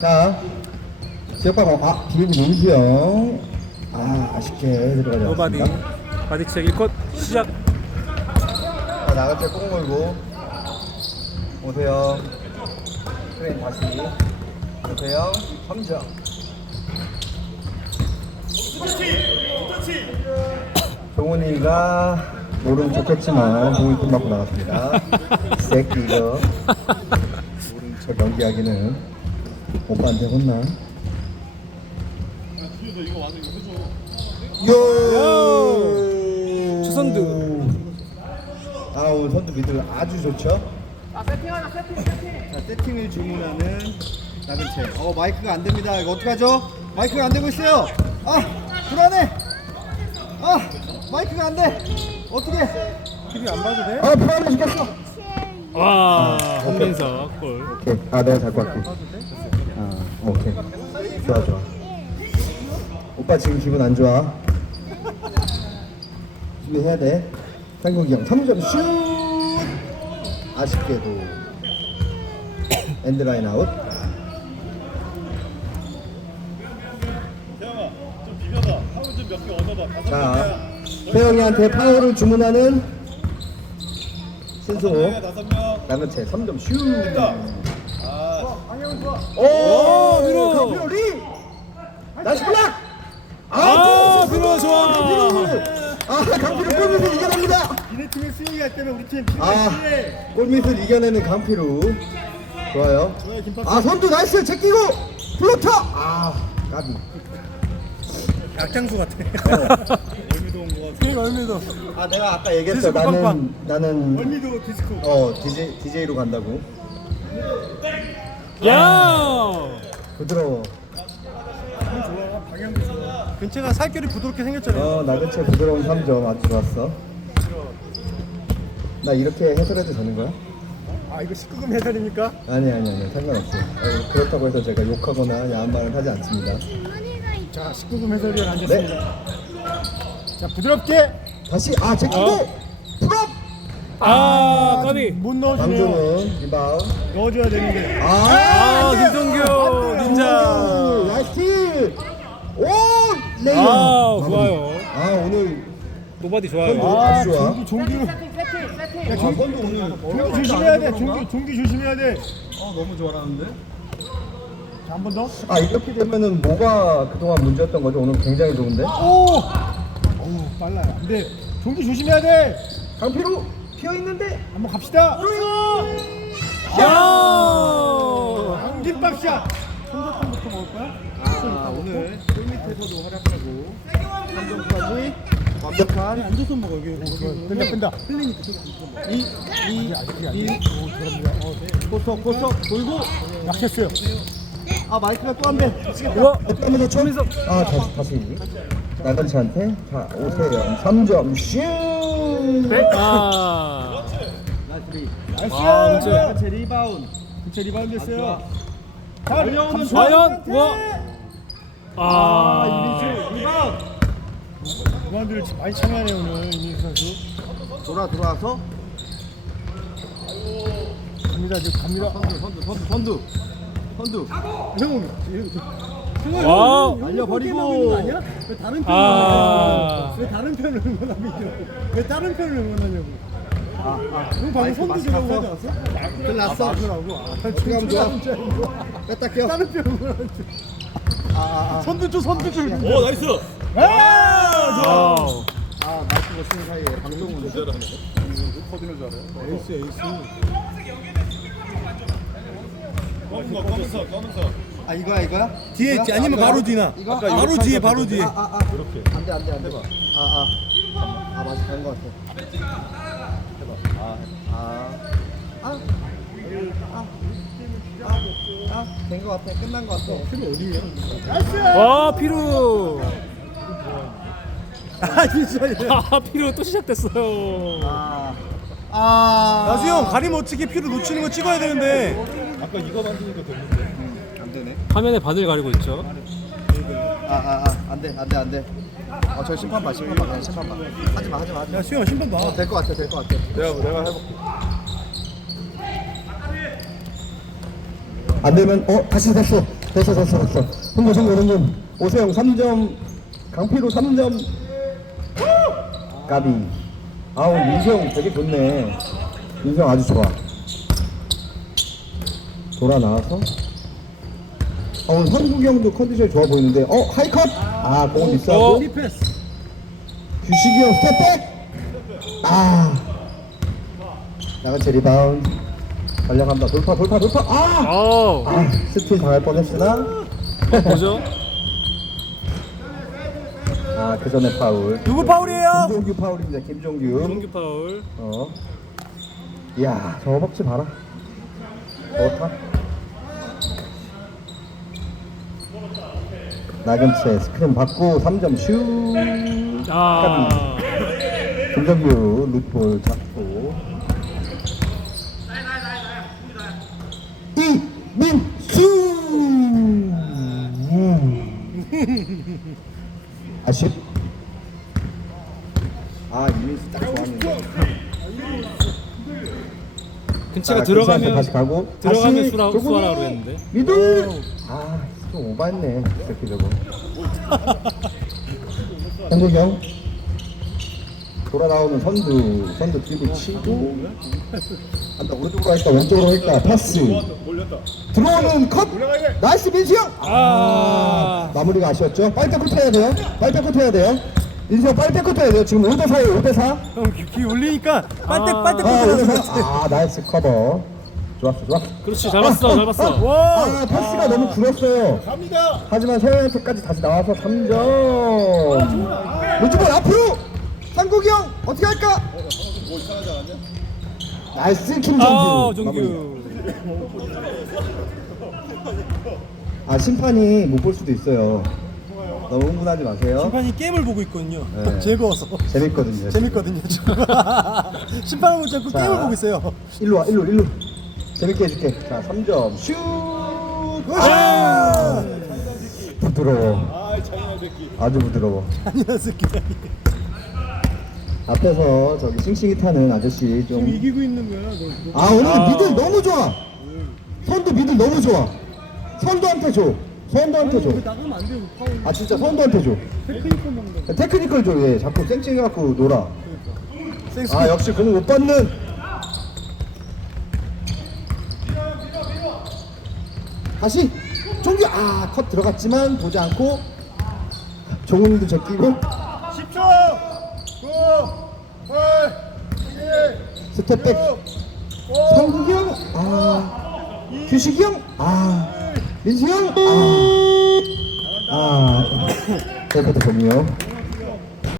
자, 지역방어, 아, 비밀 민수형. 아, 아쉽게 들어가지 노바디. 바디 체크 1컷 시작 자, 나갈 때꼭 몰고. 오세요. 프레임 다시. 오세요. 3점. 종훈이가 모르면 좋겠지만 종훈이 팀 맞고 나갔습니다. 이 새끼 이거 모르는 척 연기하기는 오빠한테 혼나. 요! 주선두. 아 오늘 선두 미들 아주 좋죠? 아 세팅하자 세팅 세팅. 자 세팅을 주문하는 나근채 어 마이크가 안 됩니다. 이거 어떡하죠? 마이크가 안 되고 있어요. 아 불안해. 아 마이크가 안 돼. 어떻게 TV 안 봐도 돼? 아 불안해 죽겠어. 와 홍민석 골. 오케이. 아 내가 잡고 할게 아 오케이. 좋아 좋아. 오빠 지금 기분 안 좋아? 준비해야 돼. 상국이 형 3점 슛! 아쉽게도 엔드라인 아웃. 자 태영이한테 파워를 주문하는 신승호 남은 채 3점 슛 오, 민호. 강필호 리! 나이스 블락! 아, 골! 민호 좋아. 아, 강필호 골밑을 이겨냅니다. 니네 팀의 수영이가 때문에 우리 팀 아, 골밑을 이겨내는 강필호. 좋아요. 아, 선두 나이스! 제끼고! 플로터! 아, 까비. 약장수 같아. 월미도 온 거 같아. 얼미도 아, 내가 아까 얘기했어. 디스코 나는, 빵빵. 나는, 월미도 디스코. 어, DJ, DJ로 간다고. 야 부드러워. 근채가 살결이 부드럽게 생겼잖아. 어, 나그채 부드러운 3점 아주 좋았어. 나 이렇게 해설해도 되는 거야? 아 이거 19금 해설입니까? 아니 아니 아니 상관없어요. 어, 그렇다고 해서 제가 욕하거나 야한 말을 하지 않습니다. 자 19금 해설위원 네. 앉았습니다. 자 부드럽게 다시 아 제끼고 어? 풀업 아 까비 못 넣어주네요. 남조는 리바운. 넣어줘야 되는데. 아, 아 김성규 닌자 라이스틸. 오 레이언. 아 좋아요 아 오늘 노바디 좋아요 아주 좋아. 종기 종기. 야아 종기 선두 오늘 종기 조심해야 돼. 종기 종기 조심해야 돼. 어 너무 좋아하는데. 자한번 더. 아 이렇게 되면은 뭐가 그동안 문제였던 거죠? 오늘 굉장히 좋은데. 오. 오 빨라요. 근데 종기 조심해야 돼. 강피로 튀어 있는데. 한번 갑시다. 야 안김밥샷. 손잡함부터 먹을 거야? 아 오늘 골밑에서도 활약하고 3점까지 완벽한 앉아서 먹어 여기. 뺀다 뺀다. 흘리니까. 2, 2, 1 코서 코서 돌고 약했어요. 아 마이크가 또 우와 때문에 처음 아 다시 다시 나간치한테 자 오세요 3점 슛 아. 아, 문제. 나간치 리바운 근처 리바운드 했어요. 과연 과연 우와 아 아, 리바운드. 리바운드를 많이 참여하네 오늘 이민수 선수. 돌아 들어와서 갑니다 지금 갑니다. 선두 선두 선두 선두 형은 와우. 날려버리고. 아니야? 왜 다른 편을 아. 왜 다른 편을 응원하냐고? 왜 다른 편을 응원하냐고? 아아 형 방금 선두 주라고 하지 않았어? 끝났어. 아, 맞더라고. 아, 지금 좋아. 진짜 이거. 뺐다 껴 다른 편 응원하는 줄. 아아아 선두 주 선두 주. 오 나이스 아, 와우 아, 마이크가 쓰는 사이에 방송을 에이스 에이스. 아 이거야 이거야? 뒤에? 있지. 아니면 아, 바로? 뒤나. 이거? 아까 바로 뒤에 바로 뒤에. 아아 이렇게 안돼 안돼 안돼 아 아 아 맞아 된거 같아 해봐 아아아아 된거 같아 끝난 거 같아 필요 어디에요? 와 피루 아 진짜. 아 피루 또 시작됐어요 아 아. 나수형 가림 어떻게 피로 놓치는 거 찍어야 되는데. 안 되네 화면에 바늘 가리고 있죠 아아아 안돼 안 돼 안돼. 어저 심판 봐 심판 봐 그냥 심판 봐. 하지 마 하지 마 하지 야 수영 신발 봐. 마될 거 같아 될거 같아. 내가 내가 해볼게. 안 되면 어 다시 됐어 됐어 됐어 됐어 흥분 흥분 흥분. 오세영 3점 강피로 3점. 까비. 아우 민수형 되게 좋네. 민수형 아주 좋아. 돌아 나와서. 어 오늘 선국이 형도 컨디션이 좋아 보이는데 어 하이컷! 아 공은 비싸고 어? 패스. 규식이 형 스텝백! 아. 나가체 리바운드. 전략한다. 돌파 돌파 돌파. 아! 아 스틸 당할 뻔했으나. 뭐죠? 아 그 전에 파울. 누구 파울이에요? 김종규 파울입니다 김종규. 정규 파울. 어. 이야 저 허벅지 봐라. 좋다 나금채 스크린 받고 3점 슛. 아. 김정규 룻볼 잡고. 이민수. 아쉽. 아 이민수 딱 좋았는데. 근치가 자, 근처한테 들어가면 다시 가고. 들어가면 수라. 수하라 그랬는데. 미들. 아 좀 오바했네 이 새끼 저거. 한국형? 돌아 나오는 선두 선두 드리블 치고. 한다 오른쪽으로 할까 왼쪽으로 할까 패스. 들어오는 컷! 나이스 민수 형! 아. 마무리가 아쉬웠죠? 빨리 백코트 해야 돼요? 빨리 백코트 해야 돼요? 민수 형 빨리 백코트 해야 돼요? 지금 5대 4예요 5대 4 형 귀, 귀 올리니까 빨대 아. 빨대 아, 꽂으라고 5대 4 아 나이스 커버 좋았어 좋았어 그렇지. 잘 봤어. 잘 봤어. 와. 아 패스가 너무 줄었어요 갑니다. 하지만 세영한테까지 다시 나와서 3점 루즈볼 앞으로 한국이 형 어떻게 할까? 나이스 김정규 아, 마무리. 정규. 아 심판이 못 볼 수도 있어요 너무 흥분하지 마세요 심판이 게임을 보고 있거든요. 네. 즐거워서. 재밌거든요 재밌거든요. 지금. 심판을 못 잡고 자. 게임을 보고 있어요. 일로 와 일로 일로 재밌게 해줄게 자 3점 슛 아! 부드러워 아주 부드러워 새끼. 앞에서 저기 싱싱이 타는 아저씨 좀 이기고 있는 거야. 너, 너. 아 오늘 아. 미들 너무 좋아 선도 미들 너무 좋아 선도한테 줘 선도한테 왜 나가면 안. 파울. 줘아 진짜 선도한테 줘 테크니컬 먹는다. 테크니컬 줘 얘 자꾸 쌩쌩해갖고 놀아 센스. 아 역시 공 못 받는 다시 종규 아컷 들어갔지만 보지 않고 종훈이도 제끼고 10초. 9, 8, 7, 스텝백. 성국이 형, 아, 규식이 형, 아, 민수 형, 아, 아, 셀커트 범이요.